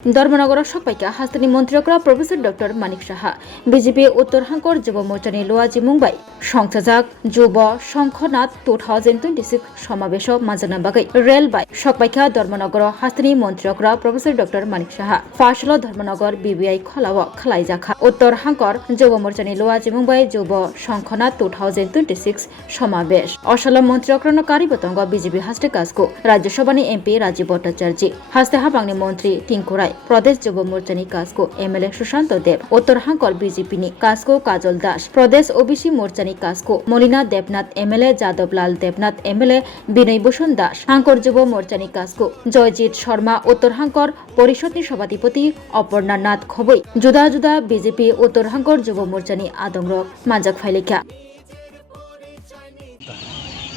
धर्मनगर सकपाइका हास्तानि मन्त्रीकरा professor doctor Manik Saha BJP उत्तर हांकर युव मोर्चानि लोवाजी मुंबाई संसाजाक युव संखनाथ 2026 समावेश माजाना बागै रेल बाई सकपाइका धर्मनगर हास्तानि मन्त्रीकरा प्रफेसर डॉक्टर मानिक साहा फासल धर्मनगर बीबीआई खलाव खलाइजाखा उत्तर हांकर युव मोर्चानि लोवाजी मुंबाई युव संखनाथ 2026 समावेश असलम मन्त्रीकरण कारिबतंग बीजेपी हास्ते काजको राज्यसभानि एमपी राजीव भट्टाचार्य हास्ते हाबांनि मन्त्री टिंकुराय प्रदेश युव मोर्चानि काजको एमएलए सुशांत देव उत्तर हांकर बीजेपीनि काजको काजल दास प्रदेश ओबीसी मोर्चानि काजको मलिना देवनाथ एमएलए जादवलाल देवनाथ एमएलए विनय भूषण दास हांकर युव मोर्चानि काजको जयजीत शर्मा उत्तर हांकर परिषदनि सभापति अपर्णा नाथ खबई जुदा जुदा बीजेपी उत्तर हांकर युव मोर्चानि आदंग्रक मानजाक फाइलेखा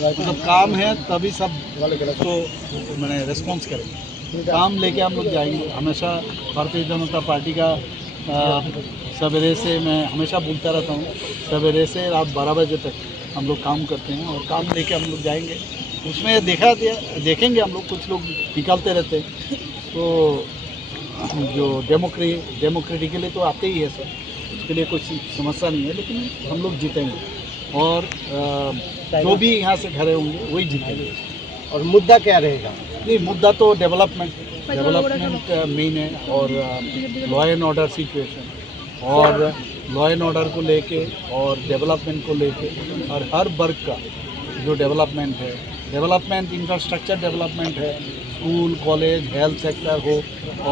मतलब काम है तभी सब तो मैंने रेस्पॉन्स करेंगे। काम लेके हम लोग जाएंगे। हमेशा भारतीय जनता पार्टी का सवेरे से मैं हमेशा बोलता रहता हूँ, सवेरे से रात 12 बजे तक हम लोग काम करते हैं और काम लेके हम लोग जाएंगे। उसमें देखेंगे हम लोग, कुछ लोग निकालते रहते हैं तो जो डेमोक्रेटिकली तो आते ही है सर, उसके लिए कोई समस्या नहीं है, लेकिन हम लोग जीतेंगे और जो भी यहाँ से खड़े होंगे वही जीतेंगे। और मुद्दा क्या रहेगा? नहीं, मुद्दा तो डेवलपमेंट मेन है और लॉ एंड ऑर्डर सिचुएशन और लॉ एंड ऑर्डर को लेके और डेवलपमेंट को लेके और हर वर्ग का जो डेवलपमेंट है, डेवलपमेंट इंफ्रास्ट्रक्चर डेवलपमेंट है, स्कूल कॉलेज हेल्थ सेक्टर हो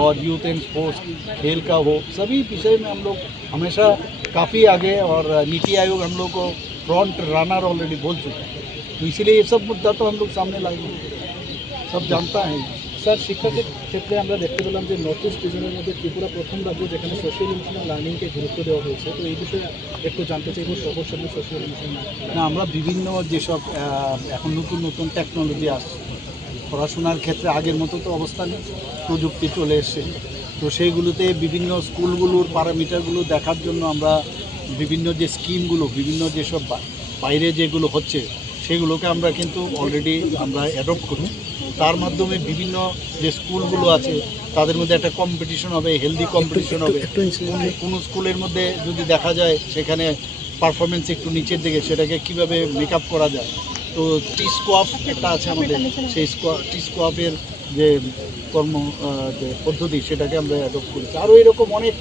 और यूथ एंड स्पोर्ट्स खेल का हो, सभी विषय में हम लोग हमेशा काफ़ी आगे और नीति आयोग हम लोग को फ्रंट रनर ऑलरेडी बोल चुके हैं, तो इसीलिए ये सब मुद्दा तो हम लोग सामने लाएंगे, सब जानता है। স্যার শিক্ষার ক্ষেত্রে আমরা দেখতে পেলাম যে নর্থ ইস্ট রিজনের মধ্যে ত্রিপুরা প্রথম রাজ্য যেখানে সোশ্যাল ইমোশনাল লার্নিংকে গুরুত্ব দেওয়া হয়েছে, তো এই বিষয়ে একটু জানতে চাইব সবার সামনে সোশ্যাল ইমোশনাল না, আমরা বিভিন্ন যেসব এখন নতুন নতুন টেকনোলজি আসছে পড়াশোনার ক্ষেত্রে আগের মতো তো অবস্থা নেই, প্রযুক্তি চলে এসছে, তো সেইগুলোতে বিভিন্ন স্কুলগুলোর প্যারামিটারগুলো দেখার জন্য আমরা বিভিন্ন যে স্কিমগুলো বিভিন্ন যেসব বাইরে যেগুলো হচ্ছে সেগুলোকে আমরা কিন্তু অলরেডি আমরা অ্যাডপ্ট করছি। তার মাধ্যমে বিভিন্ন যে স্কুলগুলো আছে তাদের মধ্যে একটা কম্পিটিশন হবে, হেলদি কম্পিটিশন হবে। কোনো স্কুলের মধ্যে যদি দেখা যায় সেখানে পারফরমেন্স একটু নিচের দিকে, সেটাকে কিভাবে মেকআপ করা যায়, তো টি-স্কোয়াপ একটা আছে আমাদের, সেই টি-স্কোয়াপের যে যে পদ্ধতি সেটাকে আমরা অ্যাডপ্ট করেছি। আরও এরকম অনেক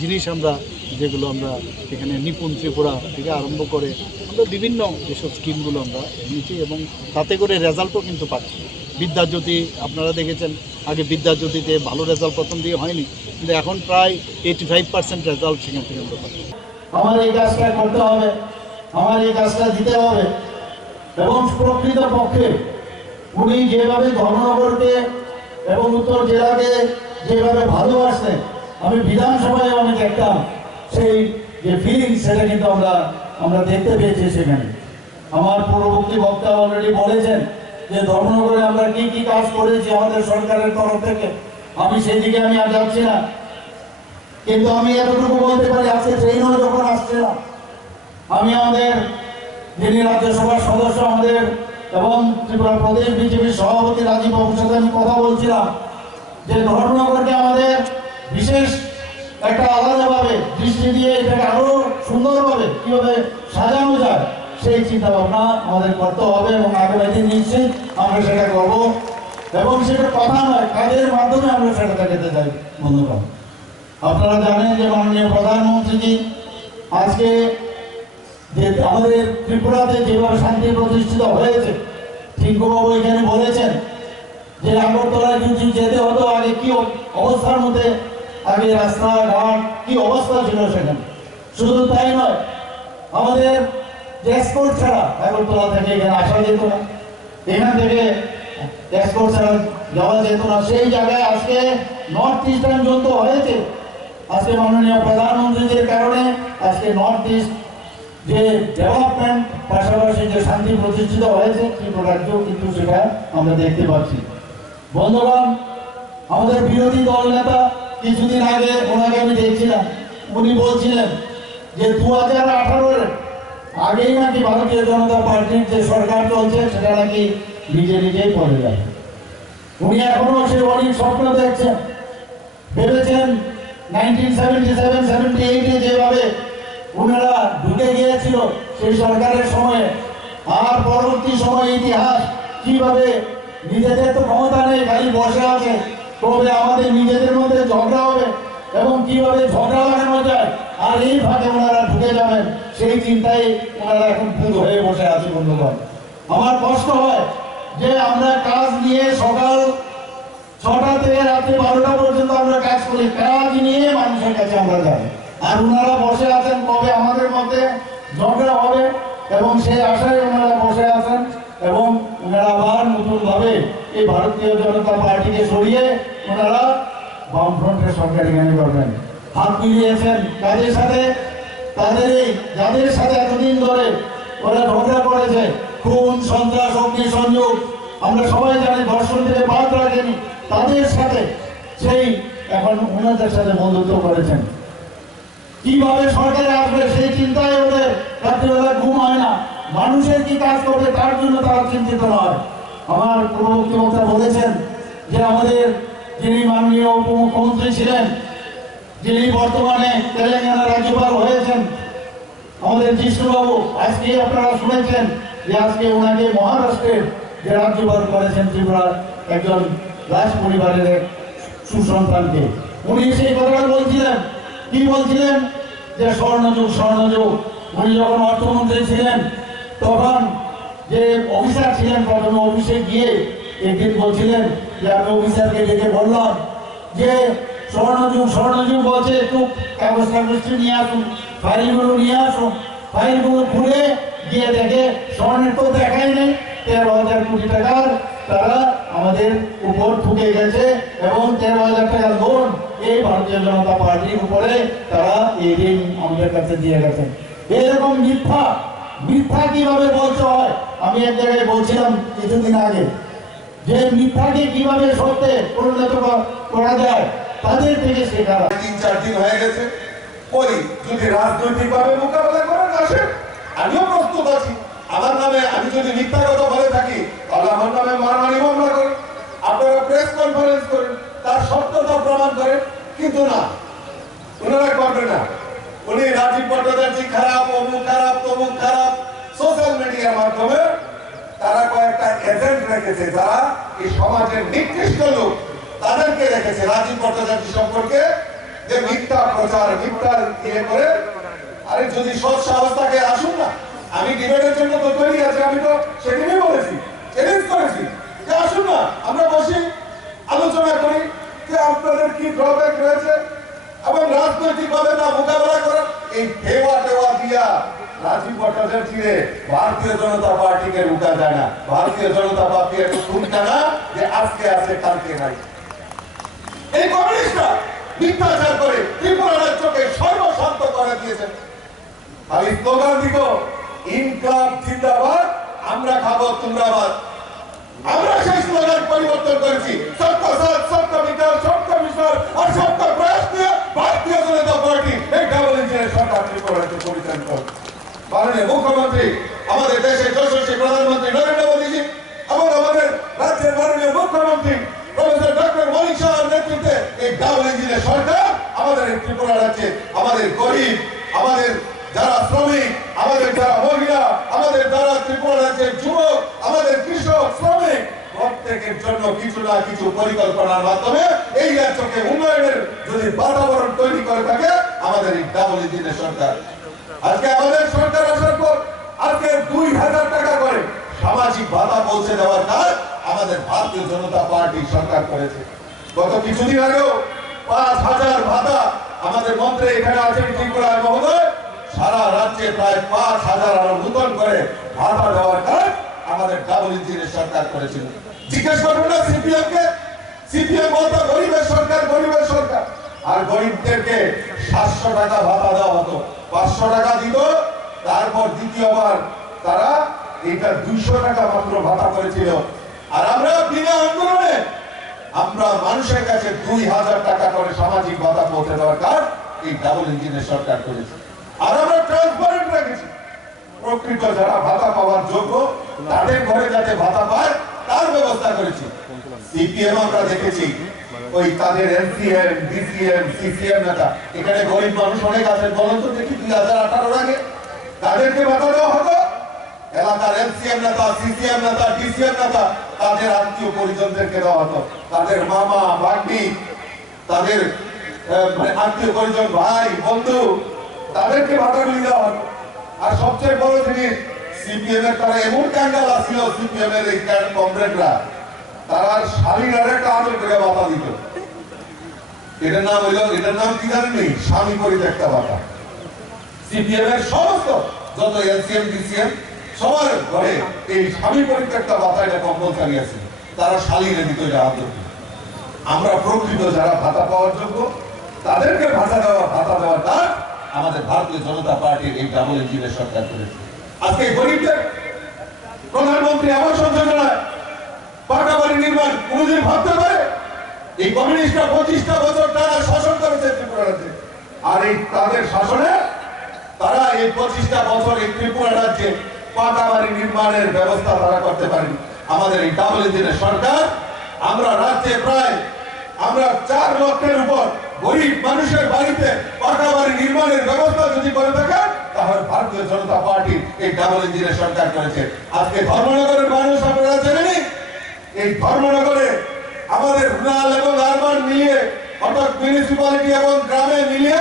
জিনিস আমরা যেগুলো আমরা এখানে নিপুণ ত্রিপুরা থেকে আরম্ভ করে আমরা বিভিন্ন যেসব স্কিমগুলো আমরা নিয়েছি এবং তাতে করে রেজাল্টও কিন্তু পাচ্ছি। বিদ্যাজ্যোতি আপনারা দেখেছেন, আগে বিদ্যাজ্যোতিতে ভালো রেজাল্ট প্রথম দিয়ে হয়নি, কিন্তু এখন প্রায় 85% রেজাল্ট সেখান থেকে আমরা পাচ্ছি। আমার এই কাজটা করতে হবে, আমার এই কাজটা দিতে হবে এবং প্রকৃত পক্ষে উনি যেভাবে ধর্মনগরকে এবং উত্তর জেলাকে যেভাবে ভালোবাসতেন, আমি বিধানসভায় অনেক দেখতাম, সেই যে ফিলিংস সেটা কিন্তু আমরা দেখতে পেয়েছি সেখানে। আমার পূর্ববর্তী বক্তা অলরেডি বলেছেন যে ধর্মনগরে আমরা কি কি কাজ করেছি আমাদের সরকারের তরফ থেকে, আমি সেই দিকে আমি আর যাচ্ছি না, কিন্তু আমি এতটুকু বলতে পারি আজকে ট্রেনও যখন আসছে না, আমি আমাদের যিনি রাজ্যসভার সদস্য আমাদের এবং ত্রিপুরা প্রদেশ বিজেপির সভাপতি রাজীব বাবুর সাথে আমি কথা বলছিলাম যে ধর্মনগরকে আমাদের বিশেষ একটা আলাদাভাবে দৃষ্টি দিয়ে এটাকে আরো সুন্দরভাবে কিভাবে সাজানো যায় সেই চিন্তা ভাবনা আমাদের করতে হবে এবং আগামী দিন নিশ্চিত আমরা সেটা করবো এবং সেটা কথা নয়, কাজের মাধ্যমে আমরা সেটা দেখাতে চাই। বন্ধুগণ, আপনারা জানেন যে মাননীয় প্রধানমন্ত্রীজি আজকে যে আমাদের ত্রিপুরাতে যেভাবে শান্তি প্রতিষ্ঠিত হয়েছে, টিঙ্কুবাবু এখানে বলেছেন যে আগরতলায় যদি যেতে হতো আগে কি অবস্থার মধ্যে, আগে রাস্তাঘাট কি অবস্থা ছিল সেখানে। শুধু তাই নয়, আমাদের যে এক্সপোর্ট ছাড়া আগরতলা থেকে এখানে আসা যেত না, এখান থেকে এক্সপোর্ট ছাড়া যাওয়া যেত না, সেই জায়গায় আজকে নর্থ ইস্টার্ন জোন তো হয়েছে। আজকে মাননীয় প্রধানমন্ত্রীদের কারণে আজকে নর্থ ইস্ট যে ডেভেলপমেন্ট পাশাপাশি যে শান্তি প্রতিষ্ঠিত হয়েছে ত্রিপুরা রাজ্যেও কিন্তু সেটা আমরা দেখতে পাচ্ছি। বন্ধুগণ, আমাদের বিরোধী দল নেতা কিছুদিন আগে ওনাকে আমি দেখছিলাম, উনি বলছিলেন যে 2018-এর আগেই নাকি ভারতীয় জনতা পার্টির যে সরকার চলছে সেটা নাকি নিজেই পড়ে যায়। উনি এখনো সে অনেক স্বপ্ন দেখছেন ভেবেছেন 1977-78 যেভাবে ওনারা ঢুকে গিয়েছিল সেই সরকারের সময়ে, আর পরবর্তী সময়ে ইতিহাস কিভাবে নিজেদের তো ক্ষমতা নেই, খালি বসে আছে, তবে আমাদের নিজেদের মধ্যে ঝগড়া হবে এবং কিভাবে ঝগড়া লাগানো যায়, আর এই ভাগে ওনারা ঢুকে যাবেন সেই চিন্তায় ওনারা এখন পুরো হয়ে বসে আছে। বন্ধুগণ, আমার কষ্ট হয় যে আমরা কাজ নিয়ে সকাল 6টা থেকে রাত্রি 12টা পর্যন্ত আমরা কাজ করি, কাজ নিয়ে মানুষের কাছে আমরা যাই, আর ওনারা বসে আছেন কবে আমাদের মধ্যে ঝগড়া হবে, এবং সেই আশায় ওনারা বসে আছেন। এবং ওনারা আবার নতুন ভাবে এই ভারতীয় জনতা পার্টিকে সরিয়ে ওনারা বামফ্রন্টের সরকার এখানে করবেন। হাত মিলিয়েছেন কাদের সাথে? যাদের সাথে এতদিন ধরে ওরা ঝগড়া করেছে, খুন, সন্ত্রাস, অগ্নিসংযোগ, আমরা সবাই জানি, ধর্ষণ থেকে বাদ রাখেনি, তাদের সাথে সেই এখন ওনাদের সাথে বন্ধুত্ব করেছেন। কিভাবে সরকারে আসবে সেই চিন্তায় ওদের রাত্রিবেলা ঘুম হয় না, মানুষের কি কাজ করবে তার জন্য তারা চিন্তিত নয়। আমার পূর্ববর্তী বক্তা বলেছেন যে আমাদের যিনি মাননীয় উপমুখ্যমন্ত্রী ছিলেন, যিনি বর্তমানে তেলেঙ্গানা রাজ্যপাল হয়েছেন, আমাদের জিষ্ণুবাবু, আজকে আপনারা শুনেছেন যে আজকে ওনাকে মহারাষ্ট্রের যে রাজ্যপাল করেছেন ত্রিপুরার একজন রাজ পরিবারের এক সুসন্তানকে, উনি সেই কথাটা বলছিলেন। কি বলছিলেন? যে স্বর্ণযুগ স্বর্ণযুগ। উনি যখন অর্থমন্ত্রী ছিলেন তখন যে অফিসার ছিলেন, প্রথমে অফিসে গিয়ে একদিন বলছিলেন যে আমি অফিসারকে ডেকে বললাম যে স্বর্ণযুগ স্বর্ণযুগ বলছে, একটু কাগজ কাগজটি নিয়ে আসুন, ফাইলগুলো নিয়ে আসুন। ফাইলগুলো খুলে গিয়ে দেখে স্বর্ণের তো দেখাই নেই, 13,000 কোটি টাকার তারা আমাদের উপর ঠুকে গেছে, এবং 13,000 টাকার লোন এই ভারতীয় জনতা পার্টির উপরে তারা এই ঋণ আমাদের কাছে দিয়ে গেছেন। এরকম মিথ্যা মিথ্যা কিভাবে বলতে হয়? আমি এক জায়গায় বলছিলাম কিছুদিন আগে যে মিথ্যাকে কিভাবে সত্যে পরিণত করা যায়, তাদের থেকে শেখা। 3-4 দিন হয়ে গেছে, ওই যদি রাজনৈতিক ভাবে মোকাবেলা করেন আসেন, আমিও প্রস্তুত আছি। আমার নামে আমি যদি মিথ্যা কথা বলে থাকি তাহলে আমার নামে মানহানি মামলা করেন, আপনারা প্রেস কনফারেন্স করেন, তার সত্যতা প্রমাণ করেন। কিন্তু না, ওনারা করবে না। উনি রাজীব ভট্টাচার্য খারাপ, অমুক খারাপ, তমুক খারাপ, সোশ্যাল মিডিয়ার মাধ্যমে তারা কয়েকটা এজেন্ট রেখেছে যারা এই সমাজের নিকৃষ্ট লোক, তাদেরকে রেখেছে রাজীব ভট্টাচার্য সম্পর্কে যে মিথ্যা প্রচার, মিথ্যার ইয়ে করে। আরে যদি সৎ সাহস থাকে আসুন না, আমি ডিবেটের জন্য তো তৈরি আছি, আমি তো সেদিনই বলেছি, চ্যালেঞ্জ করেছি যে আসুন না আমরা বসি, আলোচনা করি যে আপনাদের কি ড্রব্যাক রয়েছে, এবং রাজনৈতিক ভাবে তা মোকাবেলা করা। এই দেওয়া দিয়া রাজীব ভট্টাচার্যে ভারতীয় জনতা পার্টিকে রুখা যায় না। ভারতীয় জনতা পার্টি একটু খুলটা না যে আজকে আছে কালকে নাই। এই কমিউনিস্টরা মিথ্যাচার করে ত্রিপুরা রাজ্যকে সর্বশান্ত করে দিয়েছেন। খালি স্লোগান দিত ইনকলাব জিন্দাবাদ, আমরা খাবো তোমরাবাদ। আমরা সেই স্লোগান পরিবর্তন করেছি, সবকা সাথ, সবকা বিকাশ, সবকা মিশন আর সবকা প্রয়াস নিয়ে ভারতীয় জনতা পার্টি এই ডাবল ইঞ্জিনের সরকার ত্রিপুরাকে পরিচালনা করে। মাননীয় মুখ্যমন্ত্রী, আমাদের দেশের যশস্বী প্রধানমন্ত্রী নরেন্দ্র মোদীজি এবং আমাদের রাজ্যের মাননীয় মুখ্যমন্ত্রী প্রফেসর ডক্টর মানিক সাহার নেতৃত্বে এই ডাবল ইঞ্জিনের সরকার আমাদের ত্রিপুরা রাজ্যে আমাদের গরিব, আমাদের যারা শ্রমিক, আমাদের যারা মহিলা, আমাদের যারা ত্রিপুরা রাজ্যের যুবক, আমাদের কৃষক, শ্রমিক, প্রত্যেকের জন্য কিছু না কিছু পরিকল্পনার মাধ্যমে এই রাজ্যকে উন্নয়নের যদি বাতাবরণ তৈরি করে থাকে আমাদের এই ডাবল ইঞ্জিনের সরকার। আজকে আমাদের সরকার আসার পর আজকে 2,000 টাকা করে সামাজিক ভাতা পৌঁছে দেওয়ার কাজ আমাদের ভারতীয় জনতা পার্টি সরকার করেছে। গত কিছুদিন আগেও 5,000 ভাতা আমাদের মন্ত্রী এখানে আছেন ত্রিপুরার মহোদয়, সারা রাজ্যে প্রায় 5,000 আরো নতুন করে ভাতা দেওয়ার কাজ আমাদের ডাবল ইঞ্জিনের সরকার করেছিল। জিজ্ঞেস করবেন না সিপিএম কে, সিপিএম বলতো গরিবের সরকার, গরিবের সরকার, আর গরিবদেরকে 700 টাকা ভাতা দেওয়া হতো, 500 টাকা দিত, তারপর দ্বিতীয়বার তারা এটা 200 টাকা মাত্র ভাতা করেছিল। আর আমরা বিনা আন্দোলনে আমরা মানুষের কাছে 2,000 টাকা করে সামাজিক ভাতা পৌঁছে দেওয়ার কাজ এই ডাবল ইঞ্জিনের সরকার করেছে। আর আমরা ট্রান্সপারেন্ট রেখেছি, প্রকৃত যারা ভাতা পাওয়ার যোগ্য তাদের ঘরে যাতে ভাতা পায় তার ব্যবস্থা করেছি। সিপিএম আমরা দেখেছি ওই তাদের এনসিএম, ডিসিএম, সিসিএম নেতা, এখানে গরিব মানুষ অনেক আছেন, বলেন তো দেখি 2018 আগে তাদেরকে ভাতা দেওয়া হতো। এলাকার এনসিএম নেতা, সিসিএম নেতা, ডিসিএম নেতা, তাদের আত্মীয় পরিজনদেরকে দেওয়া হতো, তাদের মামা ভাগ্নি, তাদের আত্মীয় পরিজন, ভাই বন্ধু, তাদেরকে ভাতাগুলি দেওয়া হতো। আর সবচেয়ে বড় জিনিস, সিপিএম এর তারা এমন ক্যান্ডাল আসছিল, সিপিএম এর এই কমরেডরা, তারা শালীর একটা আদর করে ভাতা দিত। এটার নাম কি জানেননি? স্বামী পরিত্যক্তা ভাতা। সিপিএম এর সমস্ত যত এলসিএম, ডিসিএম সবার ঘরে এই স্বামী পরিত্যক্তা ভাতা এটা কম্পালসারি আছে, তারা শালীরে দিত এটা আদর। আমরা প্রকৃত যারা ভাতা পাওয়ার যোগ্য তাদেরকে ভাতা দেওয়ার দান আমাদের ভারতীয় জনতা পার্টির এই ডাবল ইঞ্জিনের সরকার করেছে। আজকে গরিবদের প্রধানমন্ত্রী আবাস যোজনায় পাকা বাড়ি নির্মাণ কোনদিন ভাবতে পারে? এই কমিউনিস্টরা 25টা বছর টানা শাসন করেছে ত্রিপুরা রাজ্যে, আর এই তাদের শাসনে তারা এই 25টা বছর এই ত্রিপুরা রাজ্যে পাকা বাড়ি নির্মাণের ব্যবস্থা তারা করতে পারেনি। আমাদের এই ডাবল ইঞ্জিনের সরকার, আমরা রাজ্যে প্রায় 4 লক্ষের উপর গরিব মানুষের বাড়িতে পাকা বাড়ি নির্মাণের ব্যবস্থা যদি করে থাকে, তাহলে ভারতীয় জনতা পার্টি এই ডাবল ইঞ্জিনের সরকার করেছে। আজকে ধর্মনগরের মানুষ আপনারা জানেন, এই ধর্মনগরে আমাদের রুরাল এবং আরবান মিলিয়ে, অর্থাৎ মিউনিসিপ্যালিটি এবং গ্রামে মিলিয়ে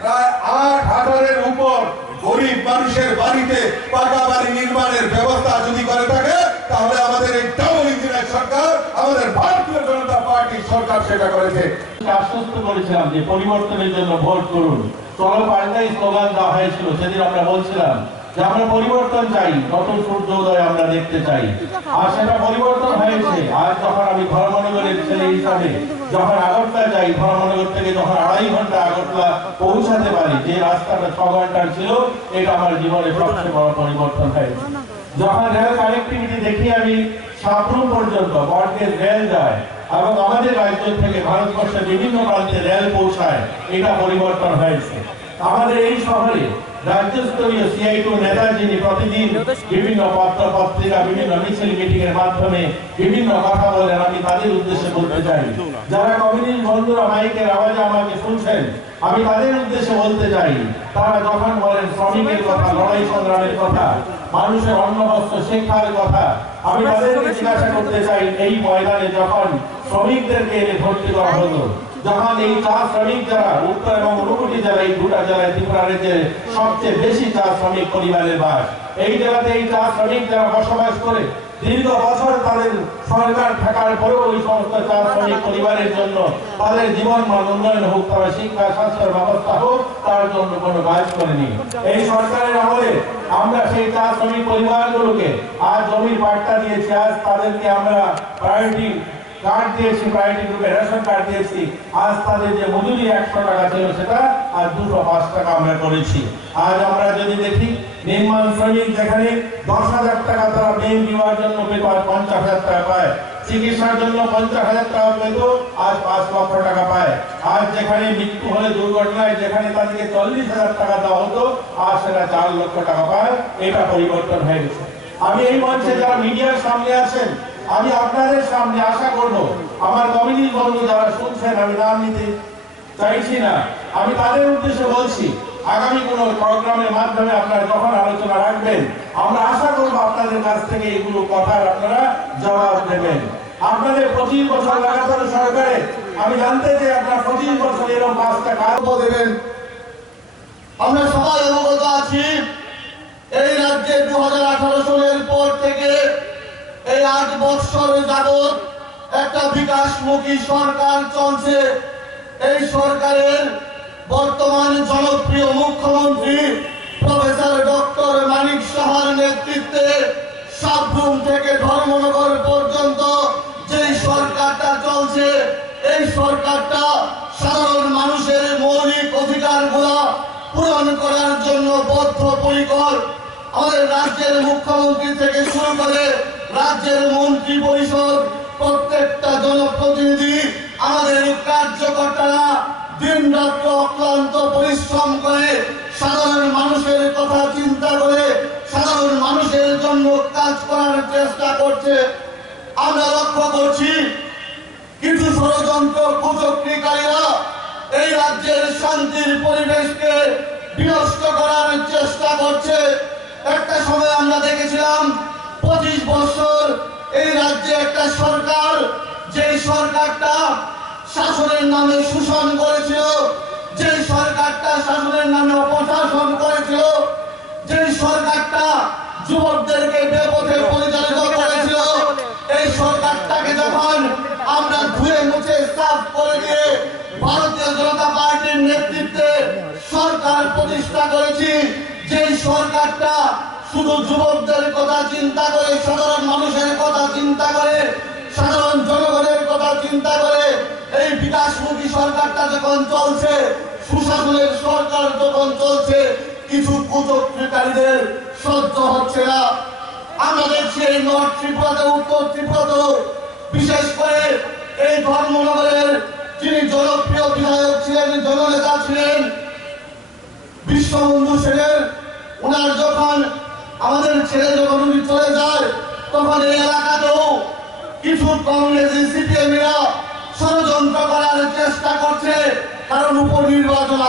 প্রায় 8,000-এর উপর গরিব মানুষের বাড়িতে পাকা বাড়ি নির্মাণের ব্যবস্থা যদি করে থাকে, তাহলে আমাদের এই ডাবল ইঞ্জিনের সরকার, আমাদের ভারতীয় জনতা পার্টির সরকার সেটা করেছে। আশ্বস্ত করেছিলাম যে পরিবর্তনের জন্য ভোট করুন, চলো পাল্টাই স্লোগান দেওয়া হয়েছিল। সেদিন আমরা বলছিলাম যে আমরা পরিবর্তন চাই, নতুন সূর্যোদয় আমরা দেখতে চাই, আর সেটা পরিবর্তন হয়েছে। আজ যখন আমি ধর্মনগরের ছেলে হিসাবে যখন আগরতলা যাই, ধর্মনগর থেকে যখন 2.5 ঘন্টা আগরতলা পৌঁছাতে পারি, যে রাস্তাটা 6 ঘন্টার ছিল, এটা আমার জীবনের সবচেয়ে বড় পরিবর্তন হয়েছে। যখন রেল কানেক্টিভিটি দেখি আমি, সাবরুম পর্যন্ত বড়গেজ রেল যায় এবং আমাদের রাজ্য থেকে ভারতবর্ষের বিভিন্ন প্রান্তে রেল পৌঁছায়, এটা পরিবর্তন হয়েছে। আমাদের এই শহরে রাজ্যস্তরীয় CI2 নেতা যিনি প্রতিদিন বিভিন্ন পত্র পত্রিকা, বিভিন্ন মিছিল মিটিং এর মাধ্যমে বিভিন্ন কথা বলেন, আমি তাদের উদ্দেশ্যে বলতে চাই, যারা কমিউনিস্ট বন্ধুরা মাইকের আওয়াজে আমাকে শুনছেন, আমি তাদের উদ্দেশ্যে বলতে চাই, তারা যখন বলেন শ্রমিকের কথা, লড়াই সংগ্রামের কথা, মানুষের অন্ন বস্ত্র শিক্ষার কথা, আমি তাদেরকে জিজ্ঞাসা করতে চাই, এই ময়দানে যখন শ্রমিকদেরকে এনে ভর্তি করা হলো, যখন এই চা শ্রমিক যারা উত্তর এবং ঊনকোটি জেলা, এই দুটা জেলায় ত্রিপুরা রাজ্যের সবচেয়ে বেশি চা শ্রমিক পরিবারের বাস, এই জেলাতে এই চা শ্রমিক যারা বসবাস করে দীর্ঘ বছর তাদের সরকার থাকার পরেও ওই সমস্ত চা শ্রমিক পরিবারের জন্য তাদের জীবন মান উন্নয়ন হোক, তারা শিক্ষা স্বাস্থ্যের ব্যবস্থা হোক, তার জন্য কোনো কাজ করেনি। এই সরকারের আমলে আমরা সেই চা শ্রমিক পরিবারগুলোকে আজ জমির পাট্টা দিয়েছি, আজ তাদেরকে আমরা প্রায়োরিটি কার্ড দিয়েছি, প্রায়োরিটি গ্রুপে রেশন কার্ড দিয়েছি, আজ তাদের যে মজুরি 100 টাকা ছিল সেটা আজ 205 টাকা আমরা করেছি। আজ আমরা যদি দেখি নির্মাণ শ্রমিক যেখানে 10,000 টাকা তারা বেতন দেওয়ার জন্য পেত, 50,000 টাকা পায়, চিকিৎসার জন্য 50,000 টাকা পেত, আজ 5 লক্ষ টাকা পায়। আজ যেখানে মৃত্যু হলে দুর্ঘটনায় যেখানে তাদেরকে 40,000 টাকা দেওয়া হতো, আজ সেটা 4 লক্ষ টাকা পায়। এটা পরিবর্তন হয়ে গেছে। আমি এই মঞ্চে যারা মিডিয়ার সামনে আছেন, আমি আপনাদের সামনে আশা করব, আমার কমিউনিস্ট বন্ধু যারা শুনছেন, আমি নাম নিতে চাইছি না, আমি তাদের উদ্দেশ্যে বলছি, আগামী কোনো প্রোগ্রামের মাধ্যমে আপনারা যখন আলোচনা রাখবেন, আমরা আশা করব আপনাদের কাছ থেকে এগুলো কথার আপনারা জবাব দেবেন। আপনাদের 25 বছর লাগাতার সরকারে আমি জানতে চাই, আপনার 25 বছর এরকম 5টা কাজ দেবেন। আমরা সবাই অবগত আছি, এই রাজ্যে 2018 সালের পর থেকে এই 8 বছর যাবৎ একটা বিকাশমুখী সরকার চলছে। এই সরকারের বর্তমান জনপ্রিয় মুখ্যমন্ত্রী প্রফেসর ডক্টর মানিক সাহার নেতৃত্বে সাবরুম থেকে ধর্মনগর পর্যন্ত যেই সরকারটা চলছে, এই সরকারটা সাধারণ মানুষের মৌলিক অধিকারগুলো পূরণ করার জন্য বদ্ধপরিকর। আমাদের রাজ্যের মুখ্যমন্ত্রী থেকে শুরু করে রাজ্যের মন্ত্রী পরিষদ, প্রত্যেকটা জনপ্রতিনিধি, আমাদের কার্যকর্তারা দিন রাত্র অক্লান্ত পরিশ্রম করে সাধারণ মানুষের কথা চিন্তা করে সাধারণ মানুষের জন্য কাজ করার চেষ্টা করছে। আমরা লক্ষ্য করছি কিছু ষড়যন্ত্র ষড়যন্ত্র কুচক্রীকারীরা এই রাজ্যের শান্তির পরিবেশকে বিনষ্ট করার চেষ্টা করছে। একটা সময় আমরা দেখেছিলাম 25 বছর এই রাজ্যে একটা সরকার, যেই সরকারটা শাসনের নামে শোষণ করেছিল, যেই সরকারটা শাসনের নামে অপশাসন করেছিল, যেই সরকারটা যুবকদেরকে বেপথে পরিচালিত করেছিল, এই সরকারটাকে যখন আমরা ধুয়ে মুছে সাফ করে দিয়ে ভারতীয় জনতা পার্টির নেতৃত্বে সরকার প্রতিষ্ঠা করেছি, যেই সরকারটা শুধু যুবকদের কথা চিন্তা করে, সাধারণ মানুষের কথা চিন্তা করে, সাধারণ জনগণের কথা চিন্তা করে, এই বিকাশমুখী সরকারটা যখন চলছে, সুশাসনের সরকার যখন চলছে, কিছু কুচক্রীকারীদের সহ্য হচ্ছে না। আমরা দেখছি এই নর্থ ত্রিপুরাতে, উত্তর ত্রিপুরাতে, বিশেষ করে এই ধর্মনগরের যিনি জনপ্রিয় বিধায়ক ছিলেন, জননেতা ছিলেন বিশ্ববন্ধু সেনের, ওনার যখন আমাদের ছেলে যখন উনি চলে যায়, তখন এই এলাকাতেও কিছু কংগ্রেসি সিপিএমরা ষড়যন্ত্র করার চেষ্টা করছে, কারণ উপনির্বাচন